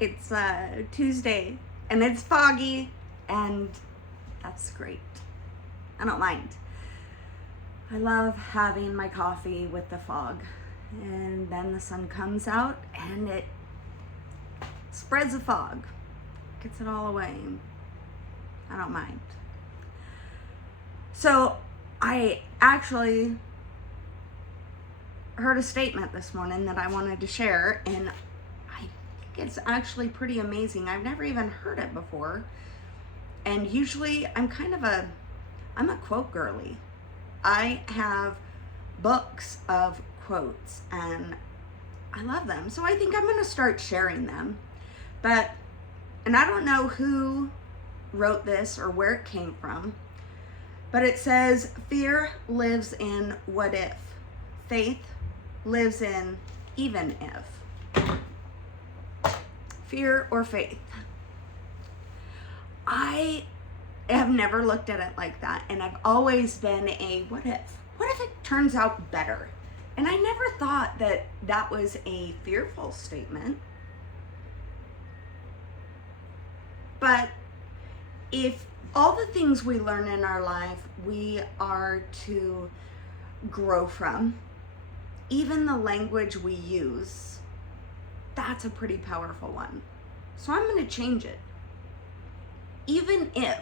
It's Tuesday and it's foggy, and that's great. I don't mind. I love having my coffee with the fog, and then the sun comes out and it spreads the fog, gets it all away. I don't mind. So I actually heard a statement this morning that I wanted to share, and I think it's actually pretty amazing. I've never even heard it before, and usually I'm a quote girly. I have books of quotes and I love them, so I think I'm going to start sharing them. And I don't know who wrote this or where it came from, but it says, fear lives in what if, faith lives in even if. Fear or faith. I have never looked at it like that, and I've always been a what if? What if it turns out better? And I never thought that that was a fearful statement. But if all the things we learn in our life we are to grow from, even the language we use, that's a pretty powerful one. So I'm going to change it. Even if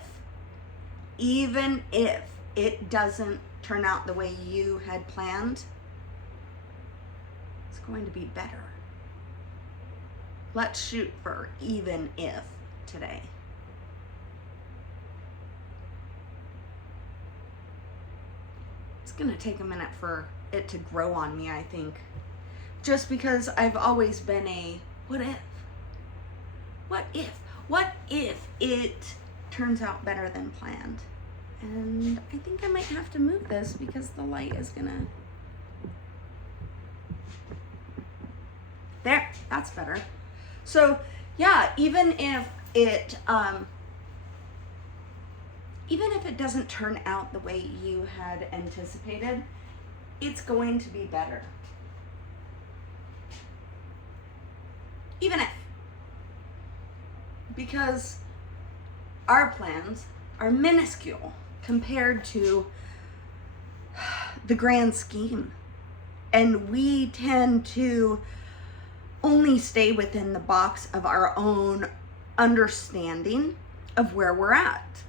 it doesn't turn out the way you had planned, it's going to be better. Let's shoot for even if today. It's going to take a minute for it to grow on me, I think. Just because I've always been a what if? What if? What if it turns out better than planned? And I think I might have to move this because the light is gonna... There, that's better. So yeah, even if it doesn't turn out the way you had anticipated, it's going to be better. Even if. Because our plans are minuscule compared to the grand scheme. And we tend to only stay within the box of our own understanding of where we're at.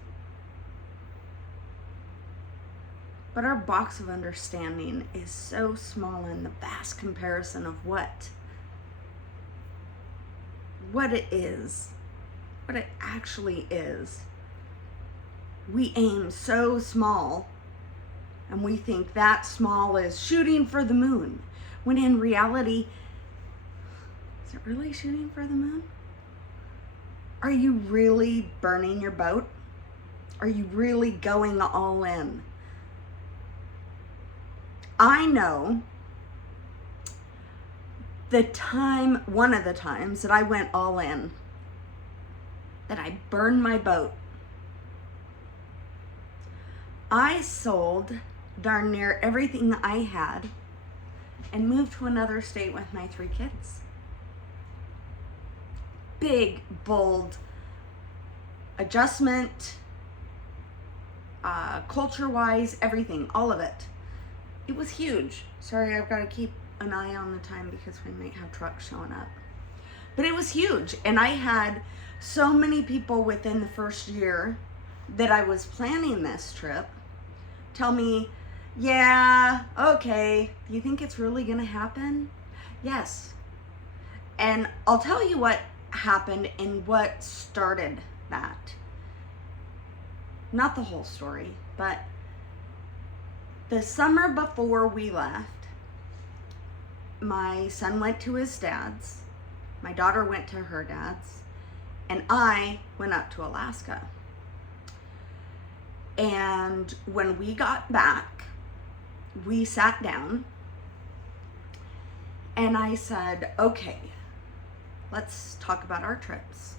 But our box of understanding is so small in the vast comparison of what it is, what it actually is. We aim so small, and we think that small is shooting for the moon, when in reality, is it really shooting for the moon? Are you really burning your boat? Are you really going all in? I know one of the times that I went all in, that I burned my boat, I sold darn near everything I had and moved to another state with my 3 kids. Big, bold adjustment, culture-wise, everything, all of it. It was huge. Sorry, I've got to keep an eye on the time because we might have trucks showing up. But it was huge, and I had so many people within the first year that I was planning this trip tell me, yeah, okay, do you think it's really gonna happen? Yes. And I'll tell you what happened and what started that. Not the whole story, but the summer before we left, my son went to his dad's, my daughter went to her dad's, and I went up to Alaska. And when we got back, we sat down and I said, okay, let's talk about our trips.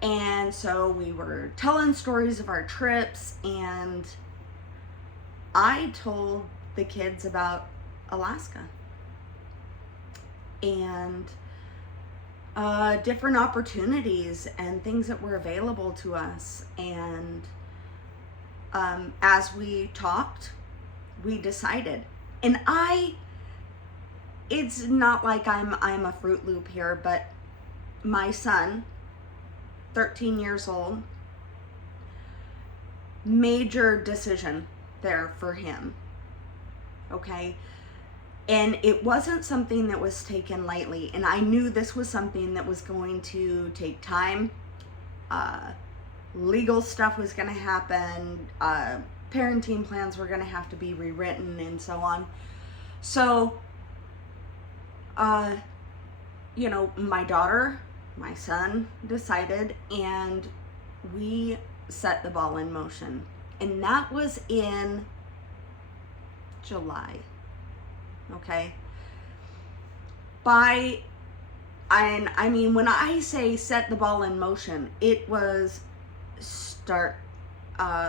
And so we were telling stories of our trips, and I told the kids about Alaska. And different opportunities and things that were available to us. And as we talked, we decided. And it's not like I'm a Fruit Loop here, but my son, 13 years old, major decision there for him. Okay? And it wasn't something that was taken lightly. And I knew this was something that was going to take time. Legal stuff was going to happen. Parenting plans were going to have to be rewritten and so on. So, my daughter, my son decided, and we set the ball in motion. And that was in July. Okay? When I say set the ball in motion, it was start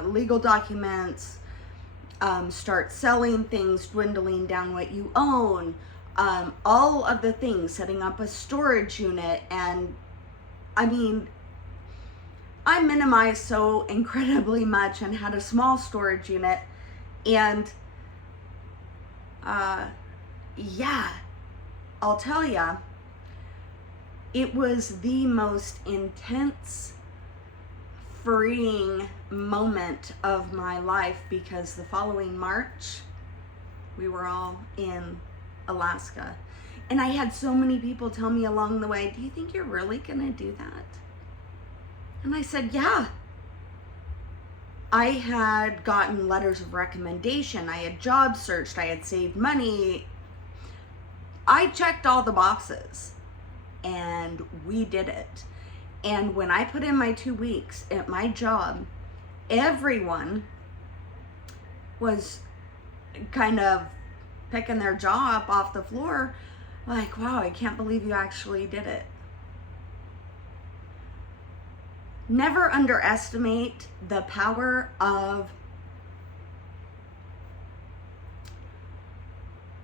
legal documents, start selling things, dwindling down what you own, all of the things, setting up a storage unit. And I minimized so incredibly much and had a small storage unit. And I'll tell ya, it was the most intense, freeing moment of my life, because the following March, we were all in Alaska. And I had so many people tell me along the way, do you think you're really gonna do that? And I said, yeah. I had gotten letters of recommendation. I had job searched. I had saved money. I checked all the boxes, and we did it. And when I put in my 2 weeks at my job, everyone was kind of picking their jaw up off the floor, like, wow, I can't believe you actually did it. Never underestimate the power of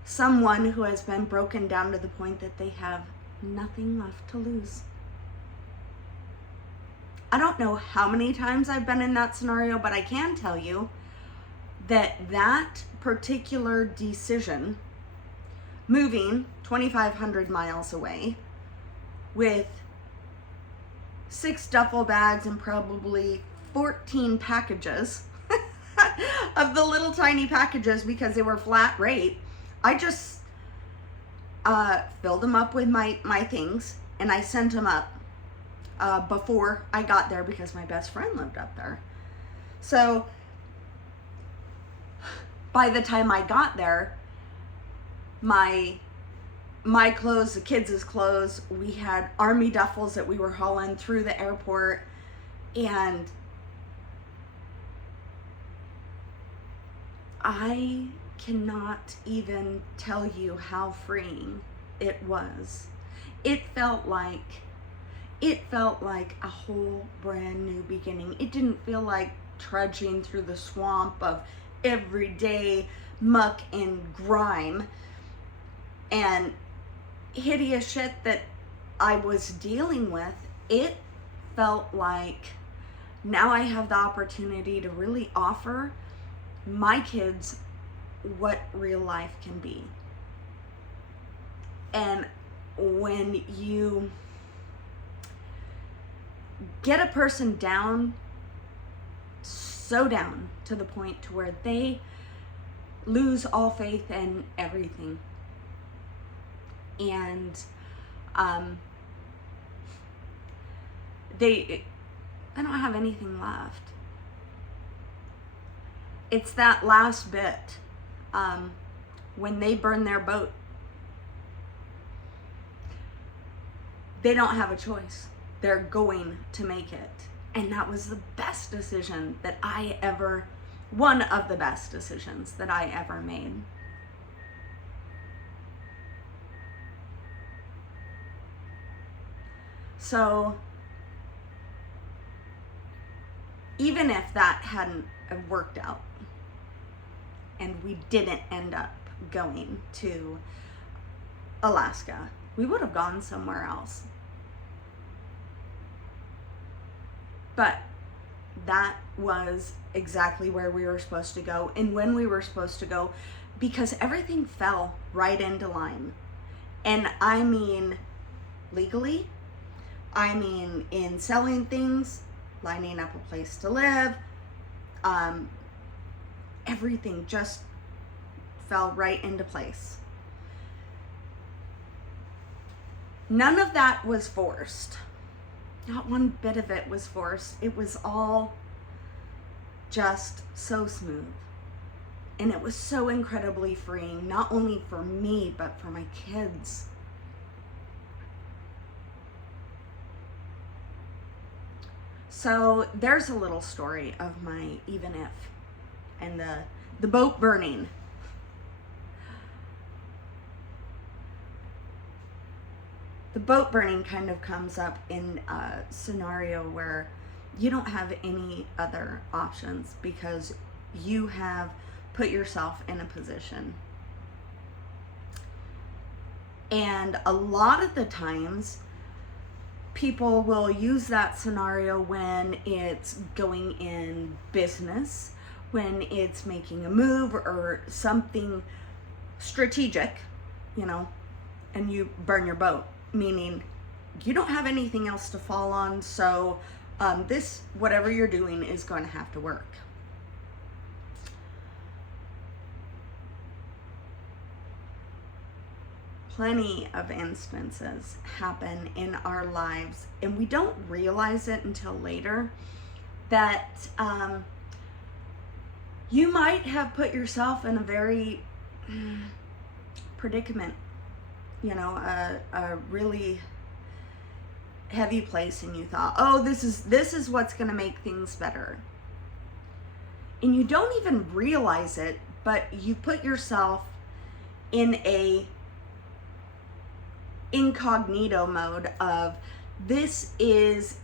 someone who has been broken down to the point that they have nothing left to lose. I don't know how many times I've been in that scenario, but I can tell you that that particular decision, moving 2,500 miles away with 6 duffel bags and probably 14 packages of the little tiny packages, because they were flat rate, I just filled them up with my things, and I sent them up before I got there, because my best friend lived up there. So by the time I got there, my clothes, the kids' clothes, we had army duffels that we were hauling through the airport, and I cannot even tell you how freeing it was. It felt like a whole brand new beginning. It didn't feel like trudging through the swamp of everyday muck and grime and hideous shit that I was dealing with. It felt like now I have the opportunity to really offer my kids what real life can be. And when you get a person down, so down to the point to where they lose all faith in everything, and they don't have anything left. It's that last bit, when they burn their boat, they don't have a choice. They're going to make it. And that was the best decision that one of the best decisions that I ever made. So even if that hadn't worked out and we didn't end up going to Alaska, we would have gone somewhere else. But that was exactly where we were supposed to go and when we were supposed to go, because everything fell right into line. And I mean legally, I mean in selling things, lining up a place to live, everything just fell right into place. None of that was forced. Not one bit of it was forced. It was all just so smooth. And it was so incredibly freeing, not only for me, but for my kids. So there's a little story of my even if and the boat burning. The boat burning kind of comes up in a scenario where you don't have any other options because you have put yourself in a position. And a lot of the times, people will use that scenario when it's going in business, when it's making a move or something strategic, and you burn your boat, meaning you don't have anything else to fall on, so this, whatever you're doing, is going to have to work. Plenty of instances happen in our lives, and we don't realize it until later, that you might have put yourself in a very predicament, a really heavy place, and you thought, oh, this is what's going to make things better. And you don't even realize it, but you put yourself in a incognito mode of this is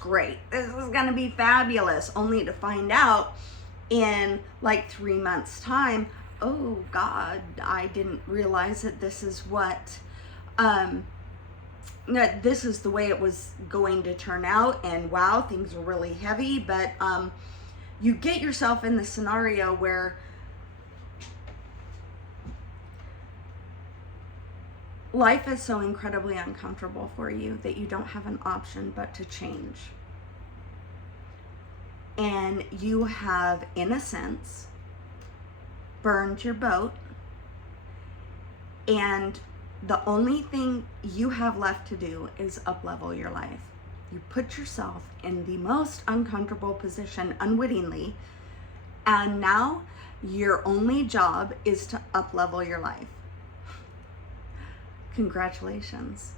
great, this is going to be fabulous, only to find out in like 3 months time, oh God, I didn't realize that this is what this is the way it was going to turn out, and wow, things were really heavy. But you get yourself in the scenario where life is so incredibly uncomfortable for you that you don't have an option but to change. And you have, in a sense, burned your boat, and the only thing you have left to do is up-level your life. You put yourself in the most uncomfortable position unwittingly, and now your only job is to up-level your life. Congratulations.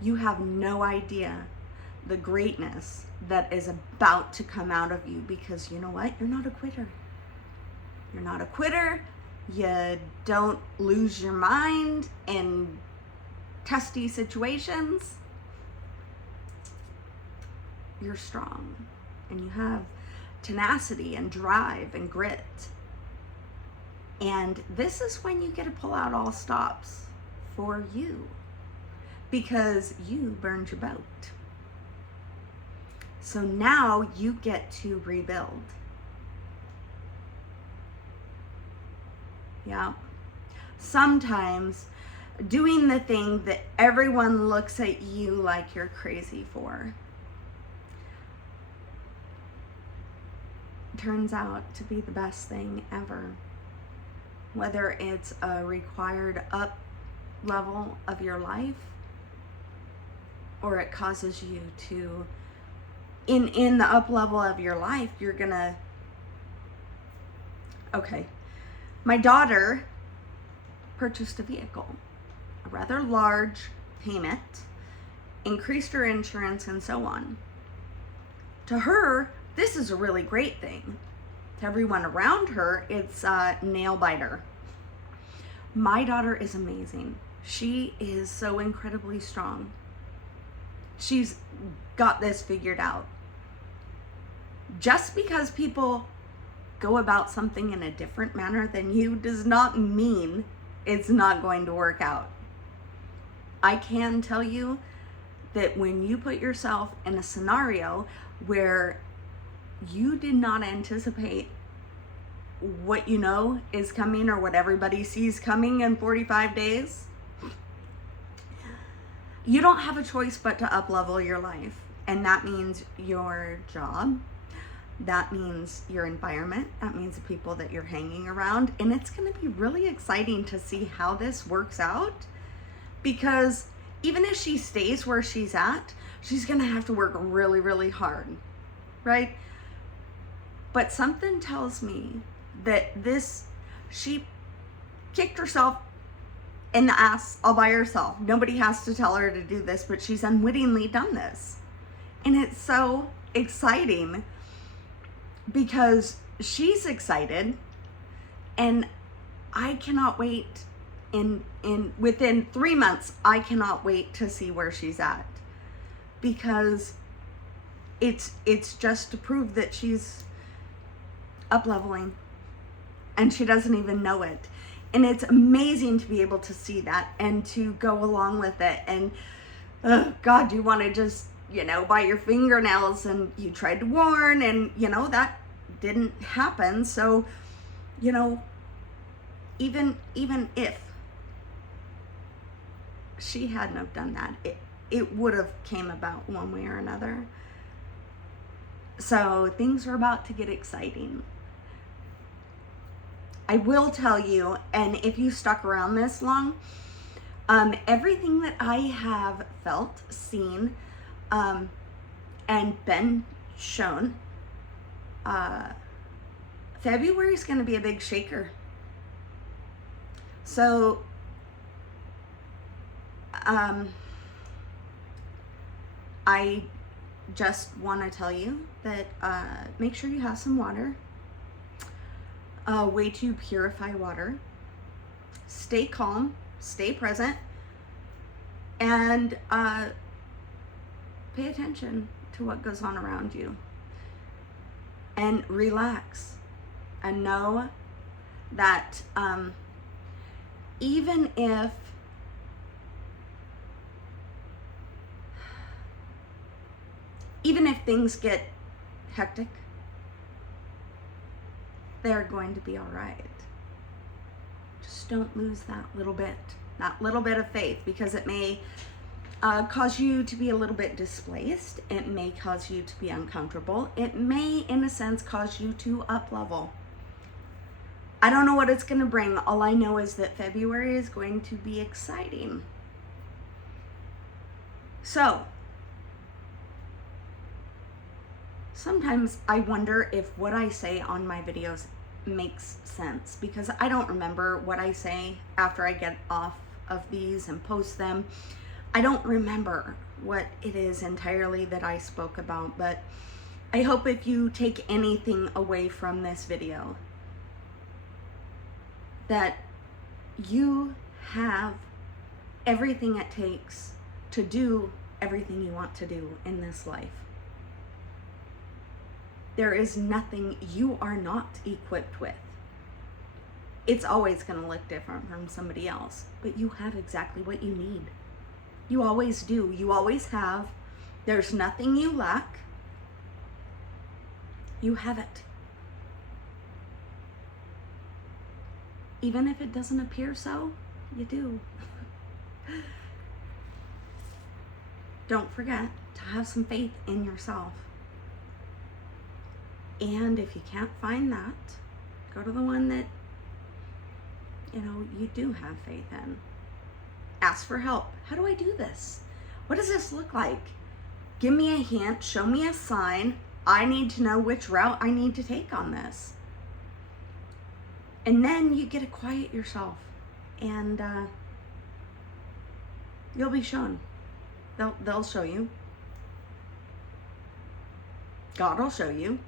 You have no idea the greatness that is about to come out of you, because you know what? You're not a quitter. You're not a quitter. You don't lose your mind in testy situations. You're strong, and you have tenacity and drive and grit. And this is when you get to pull out all stops for you, because you burned your boat. So now you get to rebuild. Yeah. Sometimes doing the thing that everyone looks at you like you're crazy for turns out to be the best thing ever. Whether it's a required up level of your life, or it causes you to, in the up level of your life, you're gonna, okay. My daughter purchased a vehicle, a rather large payment, increased her insurance, and so on. To her, this is a really great thing. To everyone around her, it's a nail biter. My daughter is amazing. She is so incredibly strong. She's got this figured out. Just because people go about something in a different manner than you does not mean it's not going to work out. I can tell you that when you put yourself in a scenario where you did not anticipate what you know is coming or what everybody sees coming in 45 days, you don't have a choice but to up-level your life. And that means your job, that means your environment, that means the people that you're hanging around. And it's going to be really exciting to see how this works out, because even if she stays where she's at, she's going to have to work really, really hard, right? But something tells me that she kicked herself in the ass all by herself. Nobody has to tell her to do this, but she's unwittingly done this. And it's so exciting because she's excited, and I cannot wait. Within 3 months, I cannot wait to see where she's at, because it's just to prove that she's up-leveling and she doesn't even know it. And it's amazing to be able to see that and to go along with it. And God, you want to just, bite your fingernails, and you tried to warn, and that didn't happen. So, even if she hadn't have done that, it would have came about one way or another. So things are about to get exciting. I will tell you, and if you stuck around this long, everything that I have felt, seen, and been shown, February is going to be a big shaker. So, I just want to tell you that make sure you have some water, a way to purify water, stay calm, stay present, and pay attention to what goes on around you, and relax, and know that even if things get hectic, they're going to be all right. Just don't lose that little bit of faith, because it may cause you to be a little bit displaced. It may cause you to be uncomfortable. It may, in a sense, cause you to up-level. I don't know what it's going to bring. All I know is that February is going to be exciting. So, sometimes I wonder if what I say on my videos makes sense, because I don't remember what I say after I get off of these and post them. I don't remember what it is entirely that I spoke about, but I hope if you take anything away from this video, that you have everything it takes to do everything you want to do in this life. There is nothing you are not equipped with. It's always going to look different from somebody else, but you have exactly what you need. You always do. You always have. There's nothing you lack. You have it. Even if it doesn't appear so, you do. Don't forget to have some faith in yourself. And if you can't find that, go to the one that, you do have faith in. Ask for help. How do I do this? What does this look like? Give me a hint. Show me a sign. I need to know which route I need to take on this. And then you get to quiet yourself, and you'll be shown. They'll show you. God will show you.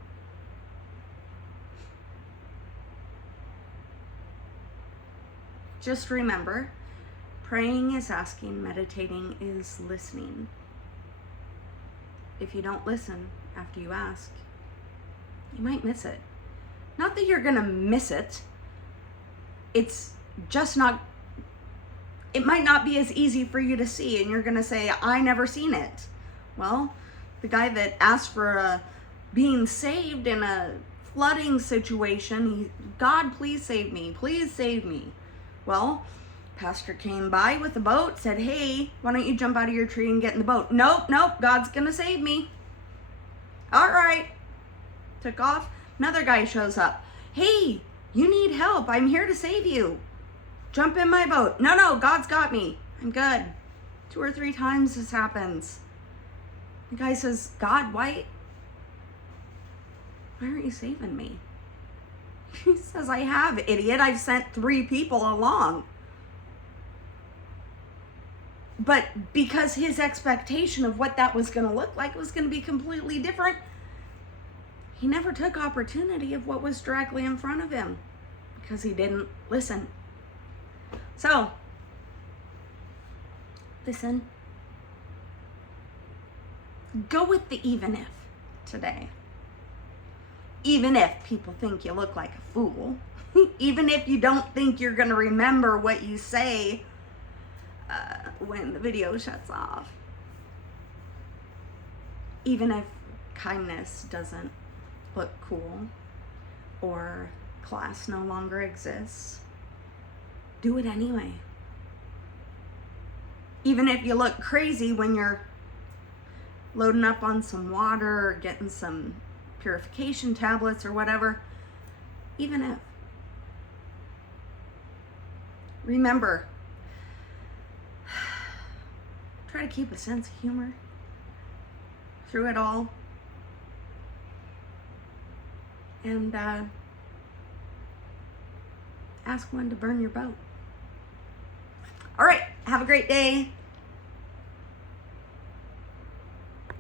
Just remember, praying is asking, meditating is listening. If you don't listen after you ask, you might miss it. Not that you're gonna miss it. It's just not, it might not be as easy for you to see, and you're going to say, I never seen it. Well, the guy that asked for being saved in a flooding situation, God, please save me. Please save me. Well, pastor came by with a boat, said, hey, why don't you jump out of your tree and get in the boat? Nope, God's going to save me. All right. Took off. Another guy shows up. Hey, you need help. I'm here to save you. Jump in my boat. No, God's got me. I'm good. 2 or 3 times this happens. The guy says, God, why aren't you saving me? He says, I have, idiot. I've sent 3 people along. But because his expectation of what that was going to look like was going to be completely different, he never took opportunity of what was directly in front of him because he didn't listen. So, listen. Go with the even if today. Even if people think you look like a fool, even if you don't think you're going to remember what you say when the video shuts off, even if kindness doesn't look cool or class no longer exists, do it anyway. Even if you look crazy when you're loading up on some water or getting some purification tablets or whatever, even if. Remember, try to keep a sense of humor through it all. And ask when to burn your boat. All right, have a great day.